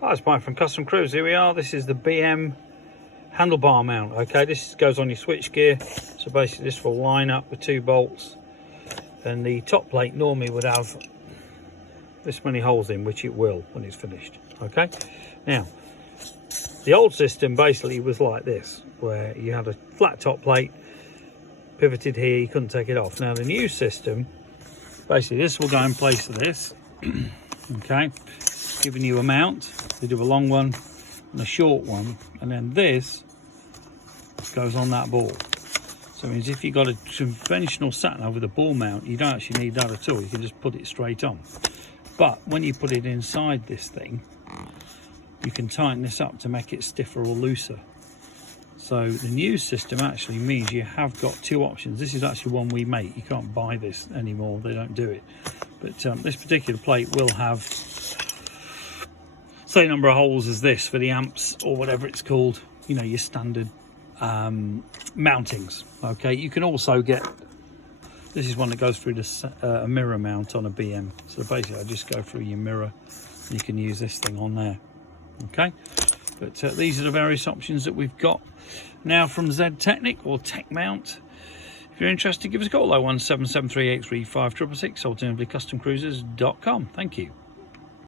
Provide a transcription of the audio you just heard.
Hi, it's Mike from Custom Cruisers. Here we are. This is the BM handlebar mount. Okay, this goes on your switch gear. So basically this will line up with 2 bolts, and the top plate normally would have this many holes in, which it will when it's finished. Okay, now the old system basically was like this, where you had a flat top plate pivoted here, you couldn't take it off. Now the new system, basically this will go in place of this. Okay, giving you a mount. They do a long one and a short one, and then this goes on that ball. So it means if you've got a conventional sat nav with a ball mount, you don't actually need that at all. You can just put it straight on. But when you put it inside this thing, you can tighten this up to make it stiffer or looser. So the new system actually means you have got 2 options. This is actually one we make. You can't buy this anymore. They don't do it. But this particular plate will have same number of holes as this for the amps or whatever it's called. You know, your standard mountings. Okay, you can also get, this is one that goes through a mirror mount on a BM. So basically I just go through your mirror and you can use this thing on there. Okay, but these are the various options that we've got now from Z Technic or Techmount. If you're interested, give us a call, 01773835666, alternatively customcruisers.com. Thank you.